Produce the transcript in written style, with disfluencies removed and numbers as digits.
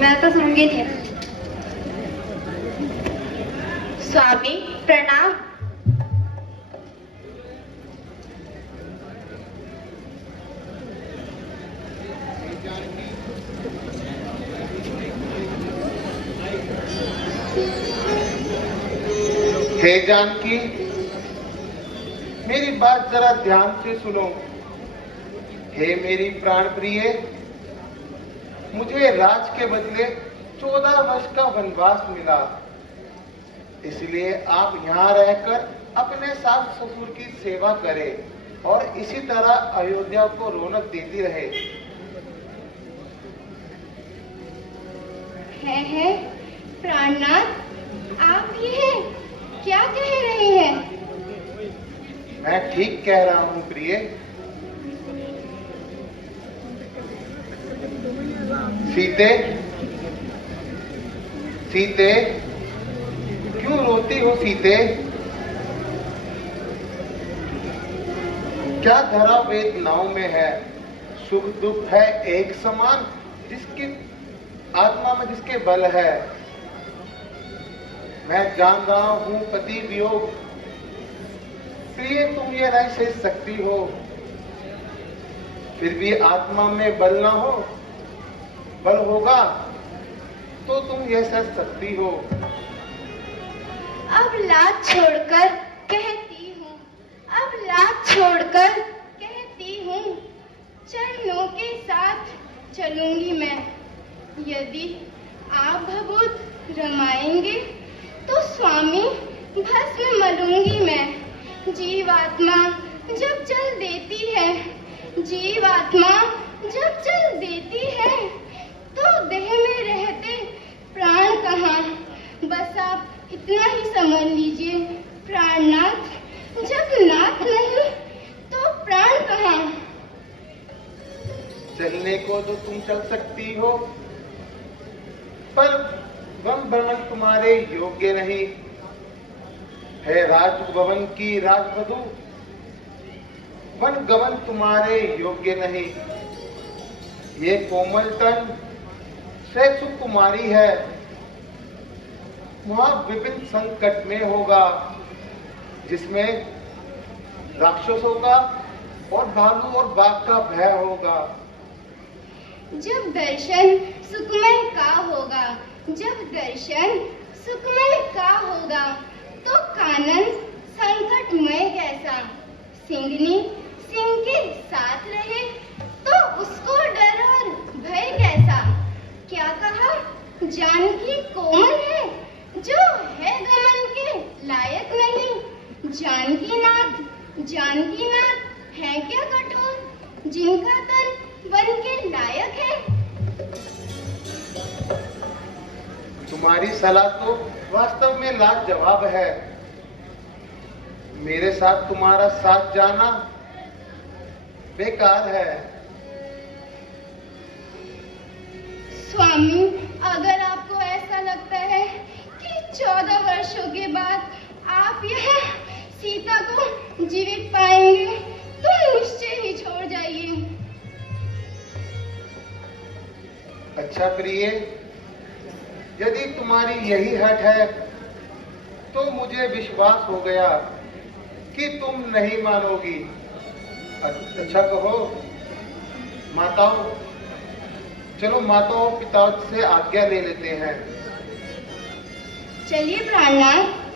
मैं तो सूंघी थी। स्वामी प्रणाम। हे जानकी, मेरी बात जरा ध्यान से सुनो। हे मेरी प्राण प्रिय, मुझे राज के बदले 14 वर्ष का वनवास मिला, इसलिए आप यहाँ रहकर अपने सास ससुर की सेवा करें और इसी तरह अयोध्या को रौनक देती रहे। है प्राणनाथ, आप ये क्या कह रहे हैं? मैं ठीक कह रहा हूँ प्रिय। सीते, सीते, क्यों रोती हो सीते? क्या धरा वेदनाओं में है? सुख दुख है एक समान, जिसकी आत्मा में जिसके बल है। मैं जान रहा हूं पति वियोग, प्रिय तुम ये नहीं सह सकती हो, फिर भी आत्मा में बल ना हो, बल होगा तो तुम ये सह सकती हो। अब लाज छोड़कर कहती हूँ, अब लाज छोड़कर कहती हूँ, चरणों के साथ चलूंगी मैं। यदि आप भभूत रमाएंगे तो स्वामी भस्म मलूंगी मैं। जीवात्मा जब जल देती है, जीवात्मा जब जल देती है, तो देह में रहते प्राण कहाँ? बस आप इतना ही समझ लीजिए प्राणनाथ, जब नाथ नहीं तो प्राण कहाँ? चलने को तो तुम चल सकती हो, पर वन भ्रमण तुम्हारे योग्य नहीं है। राजभवन की राजवधू, वन गमन तुम्हारे योग्य नहीं। ये कोमल तन से सुकुमारी है, वहां विभिन्न संकट में होगा, जिसमें राक्षसों का और भालू और बाघ का भय होगा। जब दर्शन सुखमय का होगा, जब दर्शन सुखमय का होगा, तो कानन संकटमय कैसा? सिंहनी सिंह के साथ रहे तो उसको डर और भय कैसा? क्या कहा? जानकी कोमल है जो है गमन के लायक नहीं। जानकीनाथ, जानकीनाथ है क्या कठोर, जिनका तन वन के लायक है? तुम्हारी सलाह तो वास्तव में लाजवाब है। मेरे साथ तुम्हारा साथ जाना बेकार है। स्वामी, अगर आपको ऐसा लगता है कि 14 वर्षों के बाद आप यह सीता को जीवित पाएंगे, तो निश्चय ही छोड़ जाइए। अच्छा प्रिय, यदि तुम्हारी यही हठ है तो मुझे विश्वास हो गया कि तुम नहीं मानोगी। अच्छा कहो माताओं, चलो माताओं पिताओं से आज्ञा ले लेते हैं। चलिए प्राणनाथ।